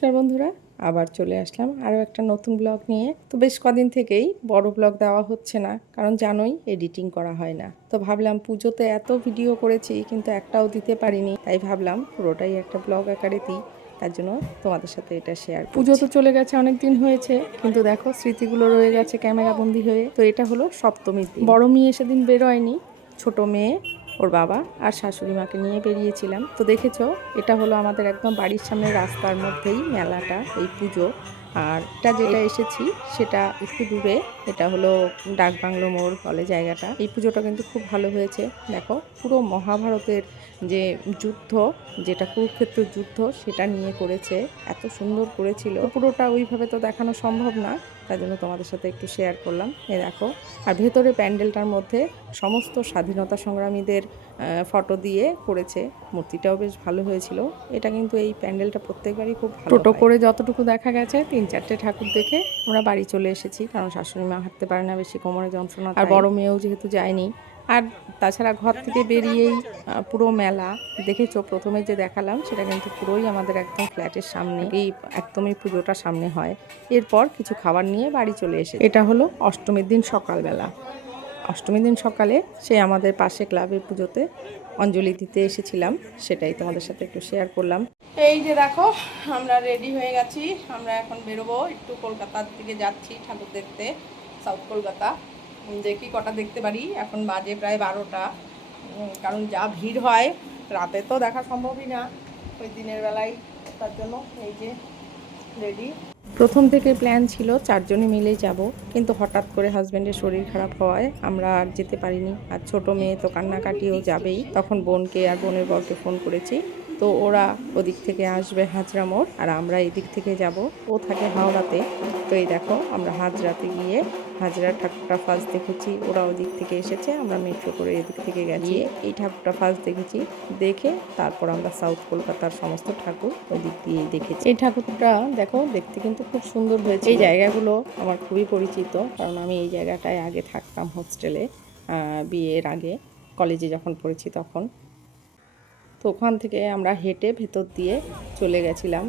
নমস্কার বন্ধুরা, আবার চলে আসলাম আরও একটা নতুন ব্লগ নিয়ে। তো বেশ কদিন থেকেই বড় ব্লগ দেওয়া হচ্ছে না, কারণ জানোই এডিটিং করা হয় না। তো ভাবলাম পুজোতে এত ভিডিও করেছি কিন্তু একটাও দিতে পারিনি, তাই ভাবলাম পুরোটাই একটা ব্লগ আকারে দিই। তার জন্য তোমাদের সাথে এটা শেয়ার। পুজো তো চলে গেছে, অনেক দিন হয়েছে, কিন্তু দেখো স্মৃতিগুলো রয়ে গেছে ক্যামেরা বন্দি হয়ে। তো এটা হলো সপ্তমীর দিন। বড় মেয়ে সেদিন বেরোয়নি, ছোট মেয়ে, ওর বাবা আর শাশুড়ি মাকে নিয়ে বেরিয়েছিলাম। তো দেখেছো, এটা হলো আমাদের একদম বাড়ির সামনে রাস্তার মধ্যেই মেলাটা, এই পুজো। আর যেটা এসেছি সেটা একটু দূরে, এটা হলো ডাকবাংলো মোড় বলে জায়গাটা। এই পুজোটা কিন্তু খুব ভালো হয়েছে। দেখো, পুরো মহাভারতের যে যুদ্ধ, যেটা কুরুক্ষেত্র যুদ্ধ, সেটা নিয়ে করেছে। এত সুন্দর করেছিল, পুরোটা ওইভাবে তো দেখানো সম্ভব না, তাই জন্য তোমাদের সাথে একটু শেয়ার করলাম। দেখো, আর ভেতরে প্যান্ডেলটার মধ্যে সমস্ত স্বাধীনতা সংগ্রামীদের ফটো দিয়ে করেছে। মূর্তিটাও বেশ ভালো হয়েছিল। এটা কিন্তু এই প্যান্ডেলটা প্রত্যেকবারই খুব ভালো। টোটো করে যতটুকু দেখা গেছে 3-4টে ঠাকুর দেখে আমরা বাড়ি চলে এসেছি, কারণ শাশুড়ি মা হাঁটতে পারে না, বেশি কোমরে যন্ত্রণা, আর বড় মেয়েও যেহেতু যায়নি। আর তাছাড়া ঘর থেকে বেরিয়েই পুরো মেলা দেখেছো। প্রথমে যে দেখালাম সেটা কিন্তু পুরোই আমাদের একদম ফ্ল্যাটের সামনে, এই একদমই পুজোটা সামনে হয়। এরপর কিছু খাবার নিয়ে বাড়ি চলে এসে, এটা হলো অষ্টমীর দিন সকালবেলা। অষ্টমীর দিন সকালে সে আমাদের পাশে ক্লাবের পুজোতে অঞ্জলি দিতে এসেছিলাম, সেটাই তোমাদের সাথে একটু শেয়ার করলাম। এই যে দেখো, আমরা রেডি হয়ে গেছি। আমরা এখন বেরোবো, একটু কলকাতার দিকে যাচ্ছি ঠাকুর দেখতে, সাউথ কলকাতা। দেখি কটা দেখতে পারি। এখন বাজে প্রায় 12টা, কারণ যা ভিড় হয় রাতে তো দেখা সম্ভবই না, ওই দিনের বেলায়। তার জন্য এই যে রেডি। প্রথম থেকে প্ল্যান ছিল 4জনে মিলেই যাব, কিন্তু হঠাৎ করে হাজব্যান্ডের শরীর খারাপ হওয়ায় আমরা আর যেতে পারিনি। আর ছোট মেয়ে তো কান্নাকাটিও যাবেই। তখন বোনকে আর বোনের বরকে ফোন করেছি, তো ওরা ওদিক থেকে আসবে হাজরা মোড়, আর আমরা এদিক থেকে যাব। ও থাকে হাওড়াতে। তো এই দেখো, আমরা হাজরাতে গিয়ে হাজরার ঠাকুরটা ফার্স্ট দেখেছি। ওরা ওদিক থেকে এসেছে, আমরা মেট্রো করে এদিক থেকে গেছি। এই ঠাকুরটা ফার্স্ট দেখেছি, দেখে তারপর আমরা সাউথ কলকাতার সমস্ত ঠাকুর ওই দিক দিয়েই দেখেছি। এই ঠাকুরটা দেখো, দেখতে কিন্তু খুব সুন্দর হয়েছে। এই জায়গাগুলো আমার খুবই পরিচিত, কারণ আমি এই জায়গাটায় আগে থাকতাম হোস্টেলে, বিয়ের আগে, কলেজে যখন পড়েছি তখন। তো ওখান থেকে আমরা হেঁটে ভেতর দিয়ে চলে গেছিলাম,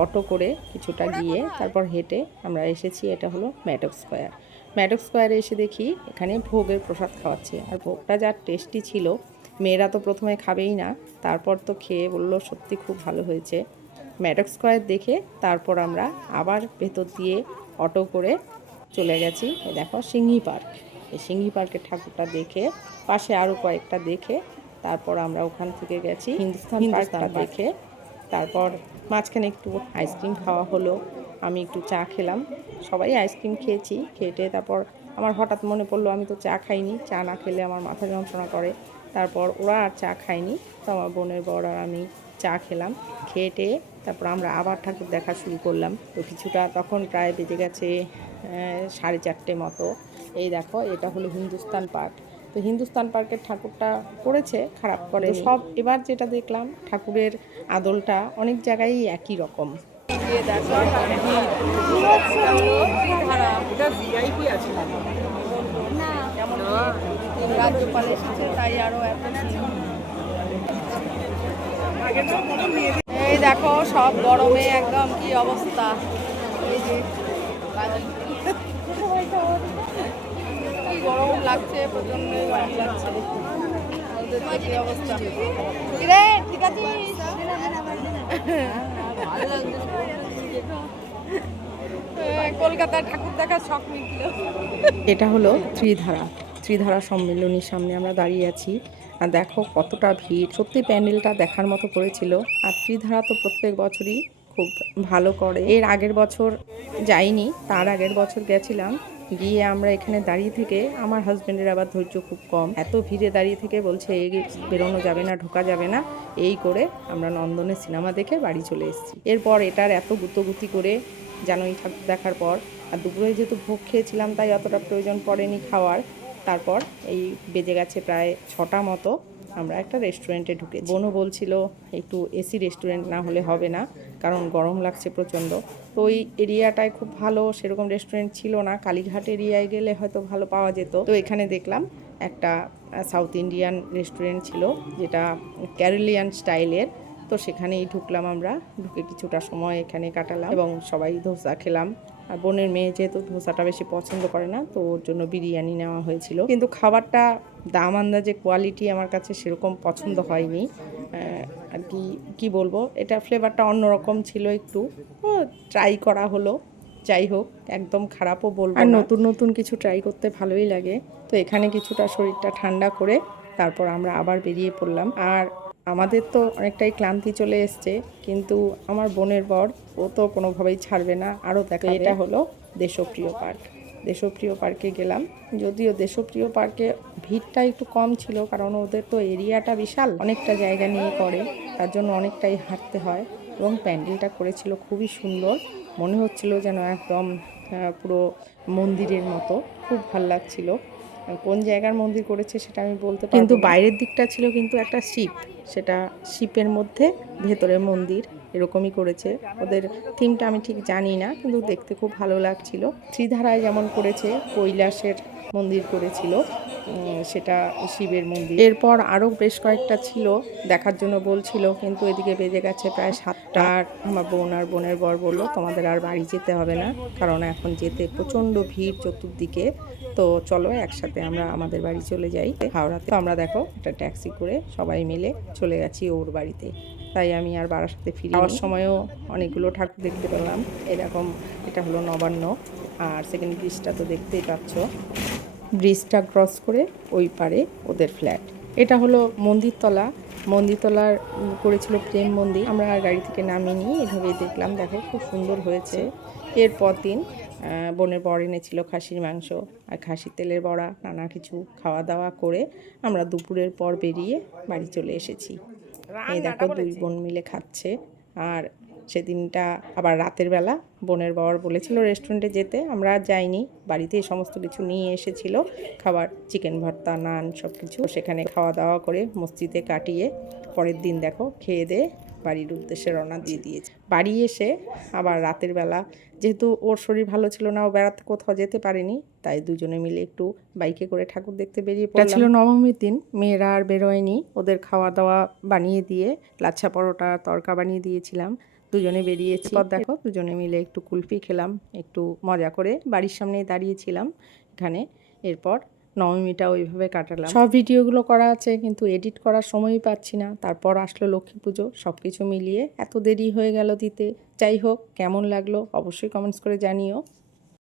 অটো করে কিছুটা গিয়ে তারপর হেঁটে আমরা এসেছি। এটা হলো ম্যাডক স্কোয়ার। ম্যাডক স্কোয়ারে এসে দেখি এখানে ভোগের প্রসাদ খাওয়াচ্ছে, আর ভোগটা যা টেস্টি ছিল। মেয়েরা তো প্রথমে খাবেই না, তারপর তো খেয়ে বললো সত্যি খুব ভালো হয়েছে। ম্যাডক স্কোয়ার দেখে তারপর আমরা আবার ভেতর দিয়ে অটো করে চলে গেছি। দেখো, সিংহী পার্ক। এই সিংহী পার্কের ঠাকুরটা দেখে, পাশে আরও কয়েকটা দেখে তারপর আমরা ওখান থেকে গেছি হিন্দুস্তান পার্কটা দেখে। তারপর মাঝখানে একটু আইসক্রিম খাওয়া হলো, আমি একটু চা খেলাম। সবাই আইসক্রিম খেয়েছি। খেটে তারপর আমার হঠাৎ মনে পড়লো আমি তো চা খাইনি, চা না খেলে আমার মাথা যন্ত্রণা করে। তারপর ওরা আর চা খায়নি, তো আমার বোনের বর আর আমি চা খেলাম। খেটে তারপর আমরা আবার ঠাকুর দেখা শুরু করলাম। তো কিছুটা তখন প্রায় বেজে গেছে 4:30 মতো। এই দেখো, এটা হলো হিন্দুস্তান পার্ক। তো হিন্দুস্তান পার্কের ঠাকুরটা করেছে, খারাপ করে সব। এবার যেটা দেখলাম, ঠাকুরের আদলটা অনেক জায়গায় একই রকম। রাজ্যপাল এসেছে, তাই আরো এত। এই দেখো, সব গরমে একদম কি অবস্থা। এই যে কি গরম লাগছে, প্রচন্ড গরম লাগছে। কি অবস্থা, ঠিক আছে। কলকাতার ঠাকুর দেখার শখ মিটল। এটা হলো ত্রিধারা সম্মেলনীর সামনে আমরা দাঁড়িয়ে আছি। আর দেখো কতটা ভিড়, সত্যি প্যান্ডেলটা দেখার মতো করেছিল। আর ত্রিধারা তো প্রত্যেক বছরই খুব ভালো করে। এর আগের বছর যাইনি, তার আগের বছর গেছিলাম। গিয়ে আমরা এখানে দাঁড়িয়ে থেকে, আমার হাজব্যান্ডের আবার ধৈর্য খুব কম, এত ভিড়ে দাঁড়িয়ে থেকে বলছে বেরোনো যাবে না, ঢোকা যাবে না। এই করে আমরা নন্দনের সিনেমা দেখে বাড়ি চলে এসেছি। এরপর এটার এত গুতোগুতি করে জানোই ঠাকুর দেখার পর, আর দুপুরে যেহেতু ভোগ খেয়েছিলাম তাই অতটা প্রয়োজন পড়েনি খাওয়ার। তারপর এই বেজে গেছে প্রায় 6টা মতো, আমরা একটা রেস্টুরেন্টে ঢুকে। বোনও বলছিল একটু এসি রেস্টুরেন্ট না হলে হবে না, কারণ গরম লাগছে প্রচণ্ড। তো ওই এরিয়াটায় খুব ভালো সেরকম রেস্টুরেন্ট ছিল না, কালীঘাট এরিয়ায় গেলে হয়তো ভালো পাওয়া যেত। তো এখানে দেখলাম একটা সাউথ ইন্ডিয়ান রেস্টুরেন্ট ছিল, যেটা ক্যারেলিয়ান স্টাইলের। তো তো সেখানেই ঢুকলাম আমরা, ঢুকে কিছুটা সময় এখানে কাটালাম এবং সবাই ধোসা খেলাম। আর বোনের মেয়ে যেহেতু ধোসাটা বেশি পছন্দ করে না, তো ওর জন্য বিরিয়ানি নেওয়া হয়েছিল। কিন্তু খাবারটা দাম আন্দাজে কোয়ালিটি আমার কাছে সেরকম পছন্দ হয়নি। আর কি বলবো, এটা ফ্লেভারটা অন্যরকম ছিল একটু, ট্রাই করা হলো। যাই হোক, একদম খারাপও বলবো না। আর নতুন নতুন কিছু ট্রাই করতে ভালোই লাগে। তো এখানে কিছুটা শরীরটা ঠান্ডা করে তারপর আমরা আবার বেরিয়ে পড়লাম। আর আমাদের তো অনেকটাই ক্লান্তি চলে এসছে, কিন্তু আমার বোনের বর ও তো কোনোভাবেই ছাড়বে না, আরও দেখা। এটা হলো দেশপ্রিয় পার্ক। দেশপ্রিয় পার্কে গেলাম, যদিও দেশপ্রিয় পার্কে ভিড়টা একটু কম ছিল, কারণ ওদের তো এরিয়াটা বিশাল, অনেকটা জায়গা নিয়ে করে, তার জন্য অনেকটাই হাঁটতে হয়। এবং প্যান্ডেলটা করেছিল খুবই সুন্দর, মনে হচ্ছিল যেন একদম পুরো মন্দিরের মতো, খুব ভাল লাগছিল। কোন জায়গার মন্দির করেছে সেটা আমি বলতে পারবো না, কিন্তু বাইরের দিকটা ছিল কিন্তু একটা শিপ, সেটা শিপের মধ্যে ভেতরে মন্দির, এরকমই করেছে। ওদের থিমটা আমি ঠিক জানি না, কিন্তু দেখতে খুব ভালো লাগছিল। ত্রিধারায় যেমন করেছে, কৈলাসের মন্দির করেছিল, সেটা শিবের মন্দির। এরপর আরও বেশ কয়েকটা ছিল, দেখার জন্য বলছিল, কিন্তু এদিকে বেজে গেছে প্রায় 7টা। আর আমার বোন আর বোনের বর বললো তোমাদের আর বাড়ি যেতে হবে না, কারণ এখন যেতে প্রচণ্ড ভিড় চতুর্দিকে, তো চলো একসাথে আমরা আমাদের বাড়ি চলে যাই হাওড়াতে। তো আমরা দেখো একটা ট্যাক্সি করে সবাই মিলে চলে গেছি ওর বাড়িতে। তাই আমি আর বারাসাতে ফিরে যাওয়ার সময়ও অনেকগুলো ঠাকুর দেখতে পেলাম। এরকম এটা হলো নবান্ন, আর সেকেন্ড ব্রিজটা তো দেখতেই পাচ্ছ। ব্রিজটা ক্রস করে ওই পারে ওদের ফ্ল্যাট। এটা হলো মন্দিরতলা। মন্দিরতলার করেছিল প্রেম মন্দির। আমরা আর গাড়ি থেকে নামিনি, এভাবেই দেখলাম। দেখো খুব সুন্দর হয়েছে। এরপর দিন বোনের বর এনেছিল খাসির মাংস আর খাসির তেলের বড়া, নানা কিছু খাওয়া দাওয়া করে আমরা দুপুরের পর বেরিয়ে বাড়ি চলে এসেছি। এই দেখো দুই বোন মিলে খাচ্ছে। আর সেদিনটা আবার রাতের বেলা বোনের বর বলেছিল রেস্টুরেন্টে যেতে, আমরা আর যাইনি, বাড়িতে সমস্ত কিছু নিয়ে এসেছিল খাবার, চিকেন ভর্তা, নান, সব কিছু। সেখানে খাওয়া দাওয়া করে মসজিদে কাটিয়ে পরের দিন দেখো খেয়ে দিয়ে বাড়ির উদ্দেশ্যে রওনা দিয়ে দিয়েছে। বাড়ি এসে আবার রাতের বেলা, যেহেতু ওর শরীর ভালো ছিল না, ও বেড়াতে কোথাও যেতে পারেনি, তাই দুজনে মিলে একটু বাইকে করে ঠাকুর দেখতে বেরিয়ে পড়লাম। এটা ছিল নবমীর দিন, মেয়েরা আর বেরোয়নি, ওদের খাওয়া দাওয়া বানিয়ে দিয়ে লাচ্ছা পরোটা তড়কা বানিয়ে দিয়েছিলাম, দুজনে বেরিয়েছি। পর দেখো দুজনে মিলে একটু কুলফি খেলাম, একটু মজা করে বাড়ির সামনেই দাঁড়িয়েছিলাম এখানে। এরপর নবমীটা ওইভাবে কাটালাম। সব ভিডিওগুলো করা আছে, কিন্তু এডিট করার সময়ই পাচ্ছি না। তারপর আসলো লক্ষ্মী পুজো, সব কিছু মিলিয়ে এত দেরি হয়ে গেল দিতে। যাই হোক, কেমন লাগলো অবশ্যই কমেন্টস করে জানিও।